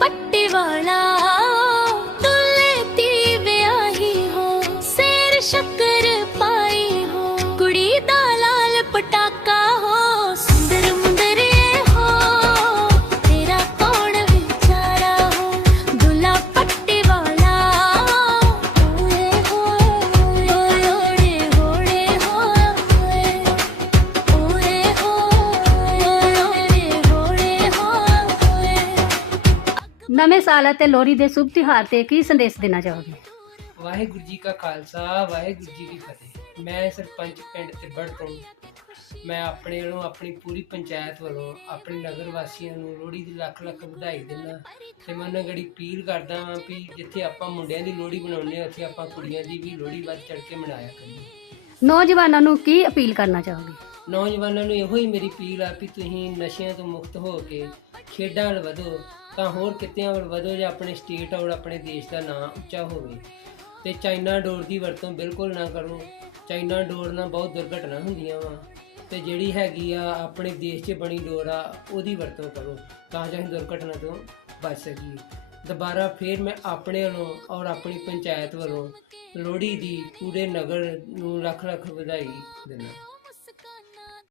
பட்டி வாழா ਨਵੇਂ ਸਾਲ ਅਤੇ ਲੋਹੜੀ ਦੇ ਸ਼ੁਭ ਤਿਉਹਾਰ ਤੇ ਕੀ ਸੰਦੇਸ਼ ਦੇਣਾ ਚਾਹੋਗੇ? ਵਾਹਿਗੁਰੂ ਜੀ ਕਾ ਖਾਲਸਾ ਵਾਹਿਗੁਰੂ ਜੀ ਕੀ ਫਤਿਹ। ਮੈਂ ਸਰਪੰਚ ਪਿੰਡ ਤਿੱਬੜ ਤੋਂ। ਮੈਂ ਆਪਣੇ ਵੱਲੋਂ ਆਪਣੀ ਪੂਰੀ ਪੰਚਾਇਤ ਵੱਲੋਂ ਆਪਣੇ ਨਗਰ ਵਾਸੀਆਂ ਨੂੰ ਲੋਹੜੀ ਦੀ ਲੱਖ ਲੱਖ ਵਧਾਈ ਦਿੰਦਾ ਤੇ ਮੈਂ ਉਹਨਾਂ ਗੜੀ ਅਪੀਲ ਕਰਦਾ ਹਾਂ ਵੀ ਜਿੱਥੇ ਆਪਾਂ ਮੁੰਡਿਆਂ ਦੀ ਲੋਹੜੀ ਬਣਾਉਂਦੇ ਹਾਂ ਉੱਥੇ ਆਪਾਂ ਕੁੜੀਆਂ ਦੀ ਵੀ ਲੋਹੜੀ ਵੱਧ ਚੜ ਕੇ ਮਨਾਇਆ ਕਰੀਏ। ਨੌਜਵਾਨਾਂ ਨੂੰ ਕੀ ਅਪੀਲ ਕਰਨਾ ਚਾਹੋਗੇ? ਨੌਜਵਾਨਾਂ ਨੂੰ ਇਹੋ ਹੀ ਮੇਰੀ ਅਪੀਲ ਆ ਵੀ ਤੁਸੀਂ ਨਸ਼ਿਆਂ ਤੋਂ ਮੁਕਤ ਹੋ ਕੇ ਖੇਡਾਂ ਵੱਲ ਵਧੋ ਤਾਂ ਹੋਰ ਕਿੱਤਿਆਂ ਵੱਲ ਵਧੋ ਜਾਂ ਆਪਣੇ ਸਟੇਟ ਔਰ ਆਪਣੇ ਦੇਸ਼ ਦਾ ਨਾਂ ਉੱਚਾ ਹੋਵੇ। ਤੇ ਚਾਈਨਾ ਡੋਰ ਦੀ ਵਰਤੋਂ ਬਿਲਕੁਲ ਨਾ ਕਰੋ। ਚਾਈਨਾ ਡੋਰ ਨਾਲ ਬਹੁਤ ਦੁਰਘਟਨਾ ਹੁੰਦੀਆਂ ਵਾ। ਤੇ ਜਿਹੜੀ ਹੈਗੀ ਆ ਆਪਣੇ ਦੇਸ਼ 'ਚ ਬਣੀ ਡੋਰ ਆ, ਉਹਦੀ ਵਰਤੋਂ ਕਰੋ। ਤਾਂ ਜੋ ਅਸੀਂ ਦੁਰਘਟਨਾ ਤੋਂ ਬਚ ਸਕੀਏ। ਦੁਬਾਰਾ ਫੇਰ ਮੈਂ ਆਪਣੇ ਵੱਲੋਂ ਔਰ ਆਪਣੀ ਪੰਚਾਇਤ ਵੱਲੋਂ ਲੋਹੜੀ ਦੀ ਪੂਰੇ ਨਗਰ ਨੂੰ ਲੱਖ ਲੱਖ ਵਧਾਈ ਦਿੰਦਾ।